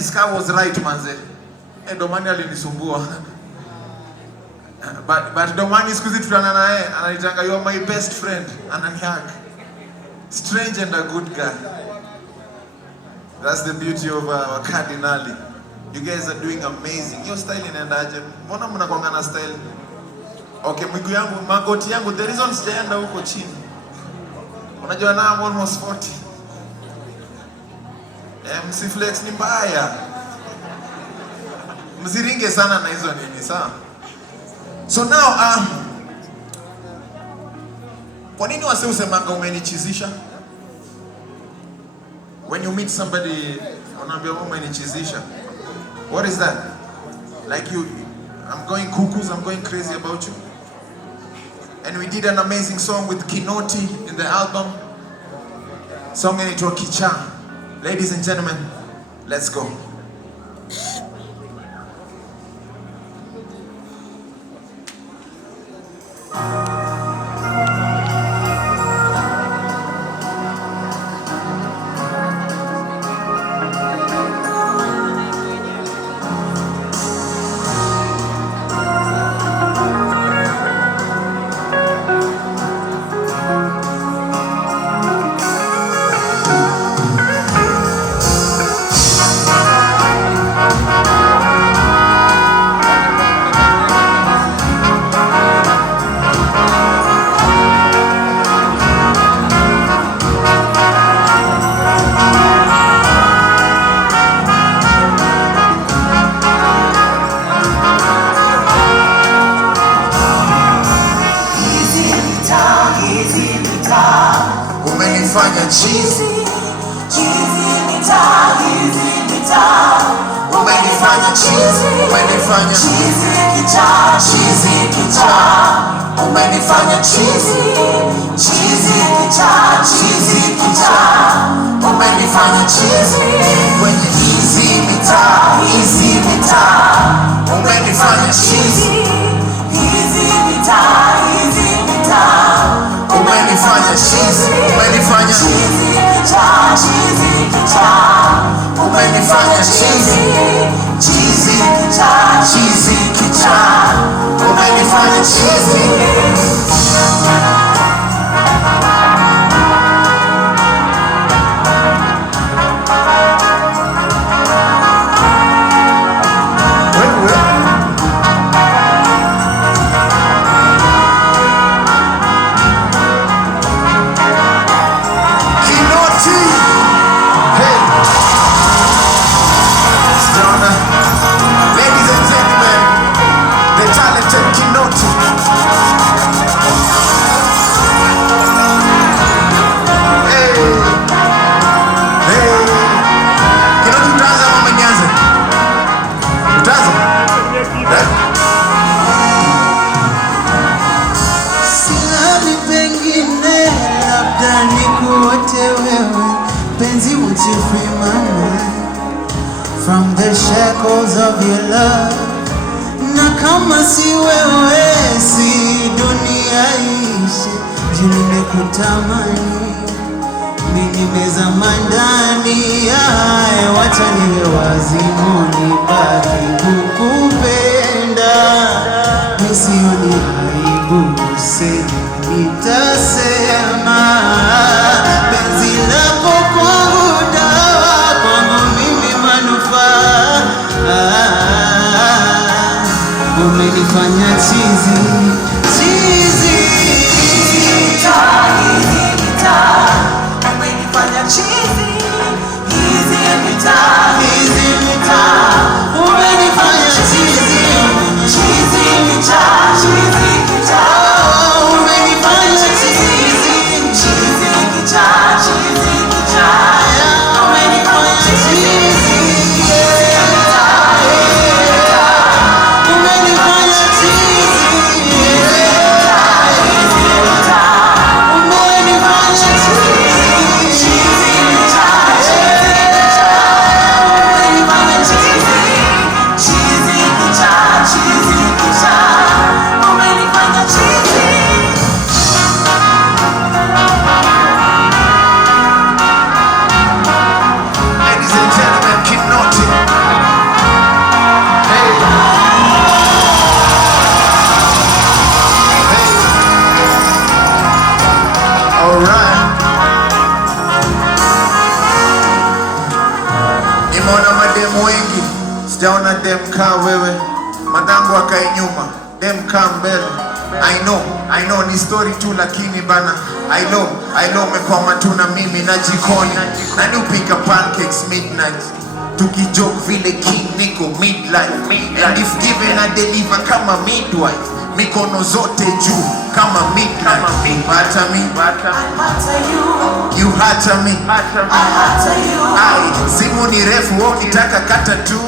Scar was right manze. Domani alinisumbua. But Domani siku hizi tutana naye ananitanga you are my best friend, ananihug. Strange and a good guy. That's the beauty of our Cardinali. You guys are doing amazing. Your style inaendaje? Mbona mnakuanga na style? Okay, miguu yangu, magoti yangu, the reason sijaenda huko chini. Unajua na I'm almost 40. MC Flex ni mbaya. Mziringe sana na hizo nini sawa? So now kwa nini wase usemanga umenichizisha? When you meet somebody wanaambia umenichizisha. What is that? Like I'm going cuckoos, I'm going crazy about you. And we did an amazing song with Kinoti in the album. Song inaitwa Kicha. Ladies and gentlemen, let's go. Umenifanya cheesy, cheesy guitar, umenifanya cheesy, umenifanya cheesy guitar, umenifanya cheesy, cheesy guitar, umenifanya cheesy, when easy guitar, umenifanya cheesy, easy guitar, umenifanya cheesy, umenifanya cheesy guitar, umenifanya cheesy, cheesy guitar, umenifanya cheesy. Won't you free my mind from the shackles of your love? Na kama si wewe si dunia ishe, juu nimekutamani, nimezama ndani ya wacha niwe wazimu, nibaki kukupenda, nisioni aibu kusema, nitasema penzi lako kwangu dawa, kwangu mimi manufaa. Umenifanya cheesy, cheesy guitar, umenifanya cheesy, easy guitar, umenifanya cheesy, cheesy guitar, umenifanya cheesy, cheesy guitar, umenifanya cheesy, umenifanya cheesy. Sijaona dem kaa wewe, madangu akae nyuma, dem kaa mbele. I know ni story tu lakini bana, I know umekwama tu na mimi na jikoni. Nani upika pancakes midnight, tukijoke vile king niko midlife. And if given a deliver kama midwife, mikono zote juu kama midnight. Hata me, you hata me. Simu ni refu, ukitaka kata tu.